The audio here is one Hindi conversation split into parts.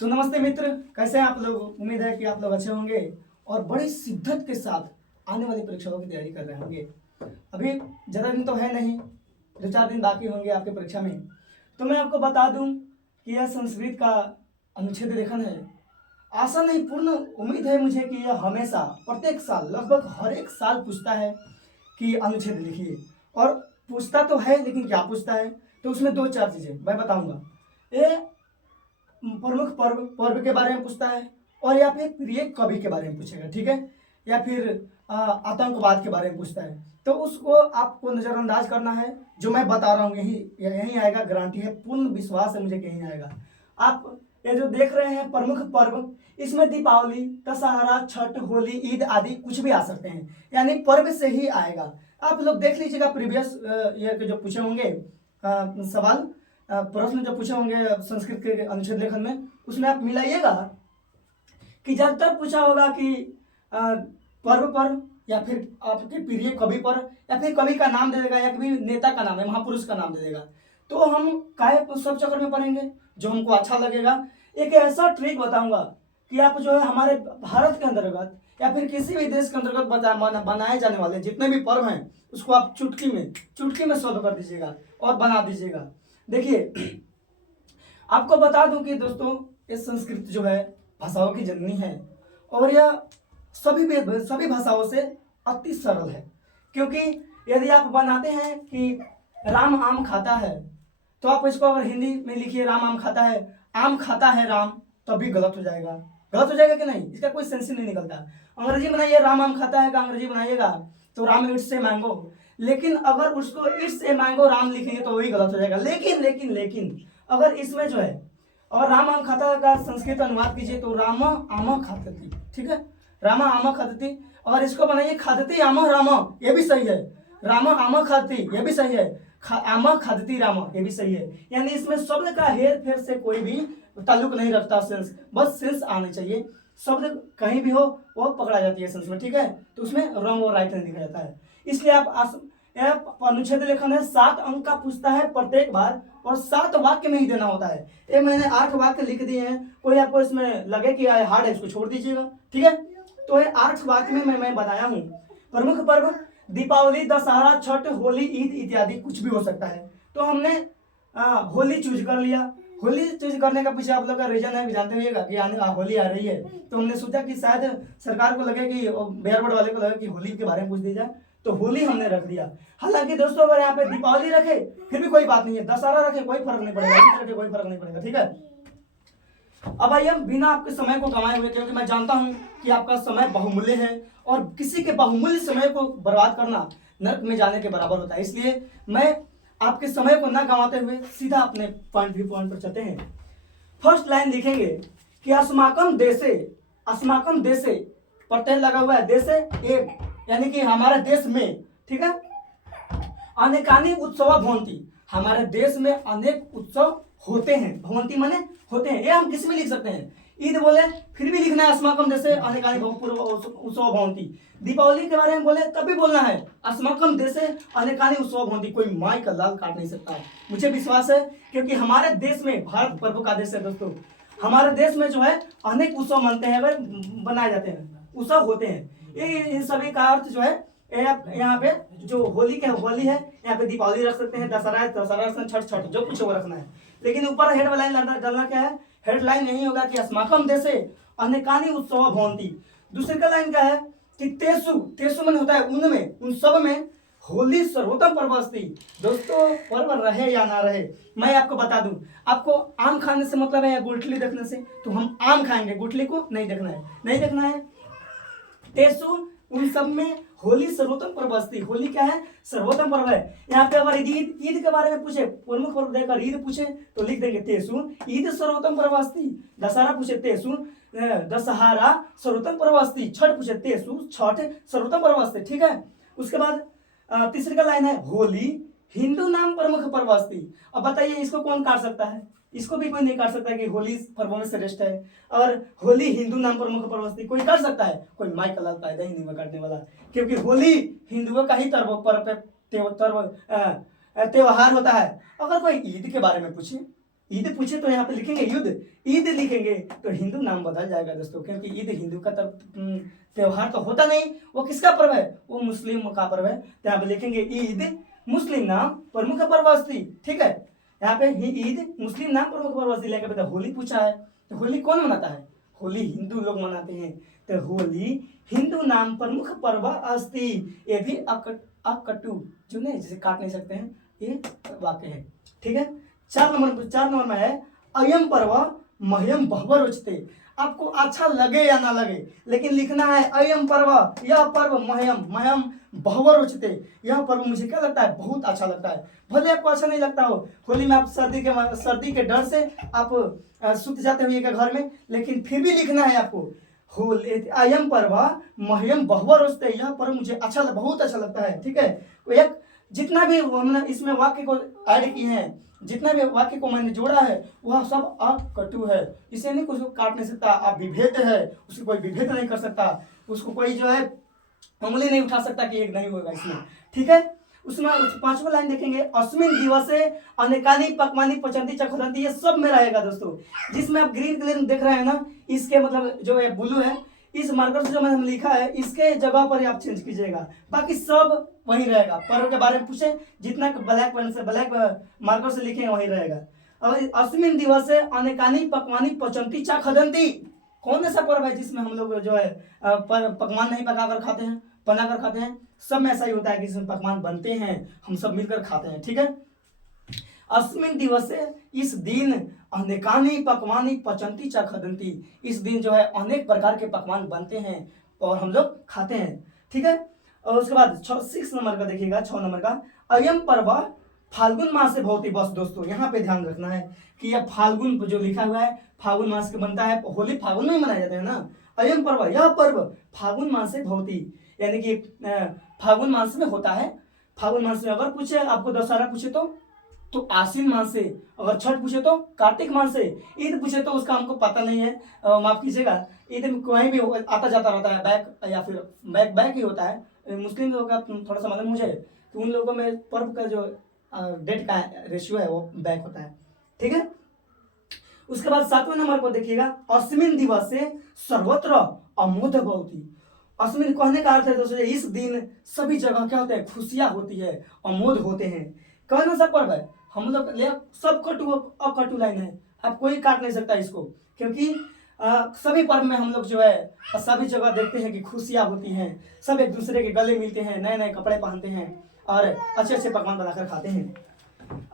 तो नमस्ते मित्र, कैसे हैं आप लोग। उम्मीद है कि आप लोग अच्छे होंगे और बड़ी शिद्दत के साथ आने वाली परीक्षाओं की तैयारी कर रहे होंगे। अभी ज़्यादा दिन तो है नहीं, 2-4 दिन बाकी होंगे आपकी परीक्षा में। तो मैं आपको बता दूं कि यह संस्कृत का अनुच्छेद लेखन है। आशा नहीं, पूर्ण उम्मीद है मुझे कि यह हमेशा प्रत्येक साल लगभग हर एक साल पूछता है कि अनुच्छेद लिखिए। और पूछता तो है, लेकिन क्या पूछता है, तो उसमें 2-4 चीज़ें मैं बताऊँगा। ये प्रमुख पर्व के बारे में पूछता है, और या फिर प्रिय कवि के बारे में पूछेगा, ठीक है। या फिर आतंकवाद के बारे में पूछता है, तो उसको आपको नज़रअंदाज करना है। जो मैं बता रहा हूँ यही यही आएगा, गारंटी है, पूर्ण विश्वास है मुझे कि यही आएगा। आप ये जो देख रहे हैं प्रमुख पर्व, इसमें दीपावली, दशहरा, छठ, होली, ईद आदि कुछ भी आ सकते हैं, यानी पर्व से ही आएगा। आप लोग देख लीजिएगा प्रीवियस ईयर के जो पूछे होंगे सवाल, प्रश्न जो पूछे होंगे संस्कृत के अनुच्छेद लेखन में, उसमें आप मिलाइएगा कि ज्यादातर पूछा होगा कि पर्व पर, या फिर आपके प्रिय कवि पर, या फिर कवि का नाम दे देगा, या कभी नेता का नाम है, महापुरुष का नाम दे देगा। तो हम काहे सब चक्कर में पढ़ेंगे, जो हमको अच्छा लगेगा। एक ऐसा ट्रिक बताऊंगा कि आप जो है हमारे भारत के अंतर्गत या फिर किसी भी देश के अंतर्गत बनाए जाने वाले जितने भी पर्व हैं, उसको आप चुटकी में सॉल्व कर दीजिएगा और बना दीजिएगा। देखिए, आपको बता दूं कि दोस्तों, ये संस्कृत जो है भाषाओं की जननी है, और यह सभी भाषाओं से अति सरल है। क्योंकि यदि आप बनाते हैं कि राम आम खाता है, तो आप इसको अगर हिंदी में लिखिए राम आम खाता है राम, तो भी गलत हो जाएगा। गलत हो जाएगा कि नहीं, इसका कोई सेंस ही नहीं निकलता। अंग्रेजी बनाइए राम आम खाता है का अंग्रेजी बनाइएगा तो राम इट्स ए मैंगो, लेकिन अगर उसको इट्स ए मैंगो राम लिखेंगे तो वही गलत हो जाएगा। लेकिन लेकिन लेकिन अगर इसमें जो है, और राम आम खाता का संस्कृत अनुवाद कीजिए तो राम आम खादती, ठीक है, रामा आम खादती। अगर इसको बनाइए खादती आम राम, ये भी सही है। राम आम खादती, ये भी सही है। आम खादती राम, ये भी सही है। यानी इसमें शब्द का हेर फेर से कोई भी ताल्लुक नहीं रखता, सेंस, बस सेंस आने चाहिए। शब्द कहीं भी हो वो पकड़ा जाती है सेंस में, ठीक है। तो उसमें रॉन्ग और राइट नहीं लिखा जाता है। इसलिए अनुच्छेद लेखन है, 7 अंक का पूछता है प्रत्येक बार, और 7 वाक्य में ही देना होता है। ये मैंने 8 वाक्य लिख दिए हैं, कोई आपको इसमें लगे कि हार्ड है, इसको छोड़ दीजिएगा, ठीक है। तो ये 8 वाक्य में मैं बताया हूँ। प्रमुख पर्व दीपावली, दशहरा, छठ, होली, ईद इत्यादि कुछ भी हो सकता है। तो हमने होली चूज कर लिया। होली चूज करने का पीछे आप लोग का रीजन है, जानते होइएगा कि होली आ रही है, तो हमने सोचा कि शायद सरकार को लगे कि बिहार बोर्ड वाले को लगे कि होली के बारे में पूछ दी जाए, तो होली हमने रख दिया। हालांकि दोस्तों, अगर यहाँ पे दीपावली रखे फिर भी कोई बात नहीं है, दशहरा रखे कोई फर्क नहीं पड़ेगा, कोई फर्क नहीं पड़ेगा, ठीक है। अब आइए हम बिना आपके समय को गंवाए हुए, क्योंकि मैं जानता हूं कि आपका समय बहुमूल्य है, और किसी के बहुमूल्य समय को बर्बाद करना नरक में जाने के बराबर होता है। इसलिए मैं आपके समय को ना गंवाते हुए सीधा अपने पॉइंट पर चलते हैं। फर्स्ट लाइन लिखेंगे कि अस्माकम देशे प्रत्यय लगा हुआ है, देशे एक, यानी कि हमारे देश में, ठीक है। अनेकानी उत्सव भवंती, हमारे देश में अनेक उत्सव होते हैं। भवंती माने होते हैं, ये हम किस में लिख सकते हैं, ईद बोले फिर भी लिखना है अस्माकम देशे अनेकानी उत्सव भवंती। दीपावली के बारे में बोले तब भी बोलना है अस्माकम देशे अनेकानी उत्सव भवंती। कोई माई का लाल काट नहीं सकता है, मुझे विश्वास है, क्योंकि हमारे देश में, भारत पर्व का देश है दोस्तों, हमारे देश में जो है अनेक उत्सव मनते हैं, बनाए जाते हैं, उत्सव होते हैं। ये इन सभी का अर्थ जो है, यहाँ पे जो होली है, यहाँ पे दीपावली रख सकते हैं, दशहरा, छठ, जो कुछ वो रखना है। लेकिन ऊपर हेडलाइन डालना क्या है, हेडलाइन नहीं होगा कि अस्माकम देशे अनेकानी उत्सव भवंती। दूसरी का लाइन क्या है कि तेसु मन होता है उनमें, उन सब में होली सर्वोत्तम पर्व अस्ति। दोस्तों, पर्व रहे या ना रहे, मैं आपको बता दूं, आपको आम खाने से मतलब है या गुठली देखने से, तो हम आम खाएंगे, गुठली को नहीं देखना है। तेसु, उन सब में होली सर्वोत्तम पर्व अस्ति। होली क्या है, सर्वोत्तम पर्व है। यहाँ पे अगर ईद के बारे में पूछे, प्रमुख पर्व देकर ईद पूछे तो लिख देंगे तेसु ईद सर्वोत्तम पर्व अस्ति। दशहरा पूछे तेसु दशहरा सर्वोत्तम पर्व अस्ति। छठ पूछे तेसु छठ सर्वोत्तम पर्व अस्ति, ठीक है। उसके बाद तीसरी का लाइन है होली हिंदू नाम प्रमुख पर्व अस्ति। अब बताइए, इसको कौन काट सकता है, इसको भी कोई नहीं काट सकता कि होली पर्वों में श्रेष्ठ है, और होली हिंदू नाम प्रमुख पर्व अस्ति कोई काट सकता है, कोई माई का लाल पैदा ही नहीं काटने वाला, क्योंकि होली हिंदुओं का ही त्योहार होता है। अगर कोई ईद के बारे में पूछे ईद पूछे तो यहाँ पे लिखेंगे युद्ध, ईद लिखेंगे तो हिंदू नाम बदल जाएगा दोस्तों, क्योंकि ईद हिंदू का त्योहार तो होता नहीं, वो किसका पर्व है, वो मुस्लिम का पर्व है। तो यहाँ पे लिखेंगे ईद मुस्लिम नाम प्रमुख पर्व अस्ति, ठीक है। यहाँ पे ईद मुस्लिम नाम प्रमुख पर्व अस्ति लेकर बेटा होली पूछा है, तो होली कौन मनाता है, होली हिंदू लोग मनाते हैं, तो होली हिंदू नाम प्रमुख पर्व अस्ति। ये भी अकटु जो नहीं जिसे काट नहीं सकते हैं, ये वाक्य है, ठीक है। 4 नंबर में है अयम पर्व मह्यम बहवर उचते। आपको अच्छा लगे या ना लगे, लेकिन लिखना है अयम पर्व, यह पर्व मह्यम बहवर उचते, यह पर्व मुझे क्या लगता है, बहुत अच्छा लगता है। भले आपको अच्छा नहीं लगता हो, होली में आप सर्दी के डर से आप सूत जाते होइएगा घर में, लेकिन फिर भी लिखना है आपको होली अयम पर्व मह्यम बहवर उचते, यह पर्व मुझे बहुत अच्छा लगता है, ठीक है। तो एक जितना भी हमने इसमें वाक्य को ऐड किए हैं, जितना भी वाक्य को मैंने जोड़ा है वह सब अकटु है, इसे नहीं कुछ काट नहीं सकता, आप विभेद है, उसको कोई विभेद नहीं कर सकता, उसको कोई जो है उंगली नहीं उठा सकता कि एक नहीं होगा इसमें, ठीक है। उसमें 5वां लाइन देखेंगे अस्मिन दिवसे अनेकानि पक्वानि पचंती चखरंती, ये सब में रहेगा दोस्तों। जिसमें आप ग्रीन कलर देख रहे हैं ना, इसके मतलब जो है ब्लू है, इस मार्कर से जो मैंने लिखा है इसके जगह पर आप चेंज कीजिएगा, बाकी सब वही रहेगा। पर्व के बारे में पूछे जितना ब्लैक पेन से ब्लैक मार्कर से लिखे वही रहेगा। और अस्मिन दिवसे अनेकानि पकवानी पचंती चा खदंती, कौन ऐसा पर्व है जिसमें हम लोग जो है पकवान नहीं पकाकर खाते हैं, बनाकर खाते हैं, सब में ऐसा ही होता है कि इसमें पकवान बनते हैं, हम सब मिलकर खाते हैं, ठीक है। अस्मिन दिवसे, इस दिन अनेकानि पकवानी पचंती च खदंती, इस दिन जो है अनेक प्रकार के पकवान बनते हैं और हम लोग खाते हैं, ठीक है। और उसके बाद 6 नंबर का देखिएगा, 6 नंबर का अयम पर्व फाल्गुन मास से भवती। बस दोस्तों यहाँ पे ध्यान रखना है कि यह फाल्गुन जो लिखा हुआ है फाल्गुन मास के बनता है, होली फाल्गुन में ही मनाया जाता है ना। अयम पर्व, यह पर्व फाल्गुन मास से भवती, यानी कि फाल्गुन मास में होता है। फाल्गुन मास में अगर पूछे आपको दशहरा पूछे तो आश्विन मास से, अगर छठ पूछे तो कार्तिक मास से, ईद पूछे तो उसका हमको पता नहीं है, माफ कीजिएगा, ईद में कहीं भी आता जाता रहता है, बैक या फिर बैक ही होता है। मुस्लिम लोगों का थोड़ा सा मालूम मुझे, तो उन लोगों में पर्व का जो डेट का रेशियो है वो बैक होता है, ठीक है। उसके बाद 7वें नंबर को देखिएगा अस्मिन दिवस से सर्वत्र अमोद भवती। अस्मिन कहने का अर्थ है दोस्तों इस दिन सभी जगह क्या होता है, खुशियां होती है, अमोद होते हैं। कौन सा पर्व है, हम लोग सब अकटु लाइन है, आप कोई काट नहीं सकता इसको, क्योंकि सभी पर्व में हम लोग जो है सभी जगह देखते हैं कि खुशियां होती हैं, सब एक दूसरे के गले मिलते हैं, नए नए कपड़े पहनते हैं और अच्छे अच्छे पकवान बनाकर खाते हैं।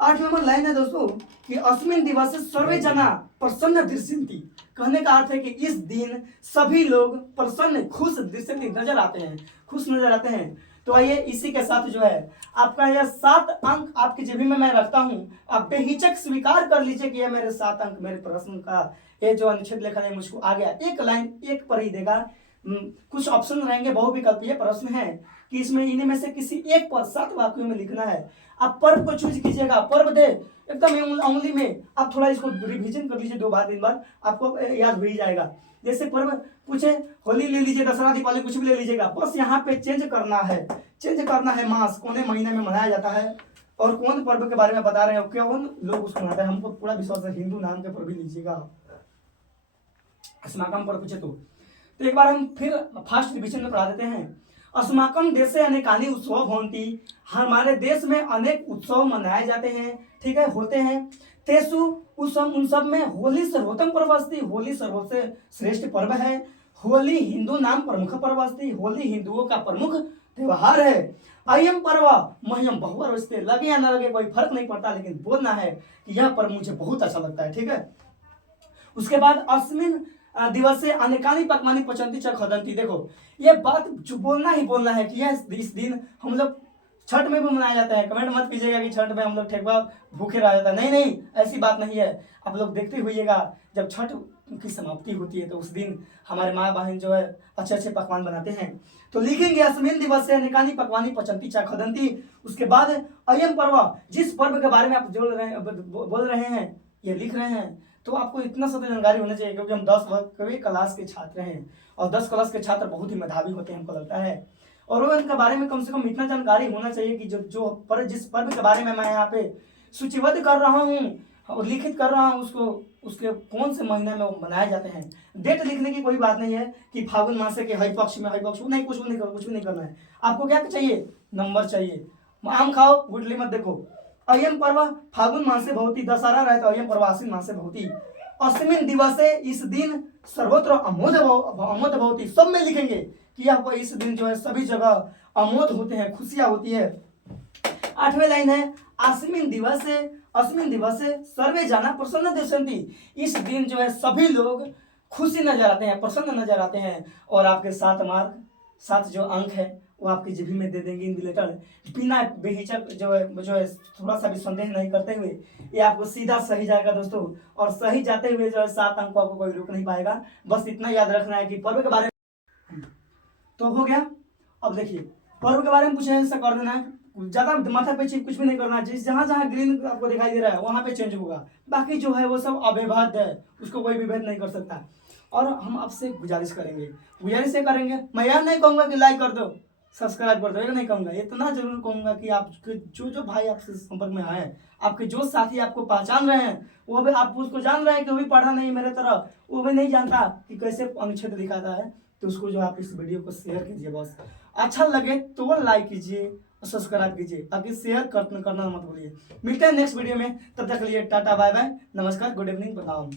8 नंबर लाइन है दोस्तों कि अस्मिन दिवस सर्वे जना प्रसन्न दृश्यन्ति। कहने का अर्थ है कि इस दिन सभी लोग प्रसन्न खुश दृश्यन्ति नजर आते हैं, खुश नजर आते हैं। तो आइए इसी के साथ जो है आपका यह 7 अंक आपकी जेबी में मैं रखता हूं, आप बेहिचक स्वीकार कर लीजिए कि यह मेरे 7 अंक मेरे प्रश्न का ये जो अनुच्छेद लेखन है मुझको आ गया। एक लाइन एक पर ही देगा, कुछ ऑप्शन रहेंगे, बहुविकल्पीय प्रश्न है कि इसमें इन्हीं में से किसी एक पर 7 वाक्यों में लिखना है। आप पर्व को चूज कीजिएगा, पर्व दे एकदम उंगली में, आप थोड़ा इसको रिवीजन कर लीजिए 2 बार 3 बार, आपको याद हो ही जाएगा। जैसे पर्व पूछे होली ले लीजिए, दशहरा दीपावली कुछ भी ले लीजिएगा, बस यहाँ पे चेंज करना है मास, कौन महीने में मनाया जाता है और कौन पर्व के बारे में बता रहे हो, कौन लोग उसको मनाते हैं। हमको पूरा विश्वास है हिंदू नाम के पर्व भी लीजिएगा, अस्माकम पर पूछे तो एक बार हम फिर फास्ट रिविजन में पढ़ा देते हैं। अस्माकम देशे अनेकानि उत्सव भवन्ति, हमारे देश में अनेक उत्सव मनाए जाते हैं, ठीक है, होते हैं। तेसु उन सब में होली सर्वोत्तम पर्व अस्ति, होली सर्वोच्च श्रेष्ठ पर्व है। होली हिंदू नाम प्रमुख पर्व अस्ति, होली हिंदुओं का प्रमुख त्योहार है। अयम पर्व मह्यम बहुवर अस्ति, लगे या न लगे कोई फर्क नहीं पड़ता, लेकिन बोलना है कि यह पर्व मुझे बहुत अच्छा लगता है, ठीक है। उसके बाद अस्मिन दिवस से अनेकानि पकवानी पचंती च खदंती। देखो ये बात जो बोलना ही बोलना है कि यह इस दिन हम लोग छठ में भी मनाया जाता है। कमेंट मत कीजिएगा कि छठ में हम लोग ठेकुआ भूखे रह जाता है, नहीं नहीं, ऐसी बात नहीं है। आप लोग देखते हुइएगा जब छठ की समाप्ति होती है तो उस दिन हमारे माँ बहन जो है अच्छे अच्छे पकवान बनाते हैं। तो लिखेंगे अस्मिन दिवस से अनेकानि पकवानी पचंती चा खदंती। उसके बाद अयम पर्व, जिस पर्व के बारे में आप बोल रहे हैं ये लिख रहे हैं, तो आपको इतना सा जानकारी होना चाहिए, क्योंकि हम 10वीं क्लास के छात्र हैं और 10 क्लास के छात्र बहुत ही मेधावी होते हैं हमको लगता है, और वो इनके बारे में कम से कम इतना जानकारी होना चाहिए कि जिस पर्व के बारे में मैं यहाँ पे सूचीबद्ध कर रहा हूँ और लिखित कर रहा हूँ उसको, उसके कौन से महीने में वो मनाए जाते हैं। डेट लिखने की कोई बात नहीं है कि फागुन मास के हई पक्ष में, हई पक्ष नहीं, कुछ भी नहीं करना है। आपको क्या चाहिए, नंबर चाहिए। आम खाओ, गुटली मत देखो। अयम पर्व फागुन मासे भवती, दशहरा रहे तो अयम पर्व आश्विन मासे भवती, अस्मिन दिवसे, इस दिन सर्वत्र अमोद भवती, सब में लिखेंगे कि आपको इस दिन जो है सभी जगह अमोद होते हैं, खुशियां होती है। 8वें लाइन है, अस्मिन दिवसे सर्वे जाना प्रसन्न दृश्यन्ति, इस दिन जो है सभी लोग खुशी नजर आते हैं, प्रसन्न नजर आते हैं। और आपके 7 मार्क, 7 जो अंक है वो आपकी जीभी में दे देंगे इन्विजिलेटर, बिना बेहिचक जो है थोड़ा सा भी संदेह नहीं करते हुए ये आपको सीधा सही जाएगा दोस्तों। और सही जाते हुए जो है 7 अंक को आपको कोई रोक नहीं पाएगा। बस इतना याद रखना है कि पर्व के बारे में तो हो गया। अब देखिए पर्व के बारे में पूछे ऐसा कर देना है, ज्यादा माथा पे चिप कुछ भी नहीं करना है। जिस जहां जहां ग्रीन आपको दिखाई दे रहा है वहां पे चेंज होगा, बाकी जो है वो सब अविभाज्य है, उसको कोई भी भेद नहीं कर सकता। और हम आपसे गुजारिश करेंगे, गुजारिश ये करेंगे, मैं यह नहीं कहूंगा कि लाइक कर दो, सब्सक्राइब कर दो, ये नहीं कहूंगा। इतना जरूर कहूंगा कि आपके जो भाई आपसे संपर्क में आए, आपके जो साथी आपको पहचान रहे हैं, वो भी आप उसको जान रहे हैं कि वो भी पढ़ा नहीं मेरे तरह, वो भी नहीं जानता कि कैसे अनुच्छेद दिखाता है, तो उसको जो आप इस वीडियो को शेयर कीजिए। बस अच्छा लगे तो लाइक कीजिए और सब्सक्राइब कीजिए, ताकि शेयर करना मत भूलिए। मिलते हैं नेक्स्ट वीडियो में, तब तक के लिए टाटा बाय बाय, नमस्कार, गुड इवनिंग, प्रणाम।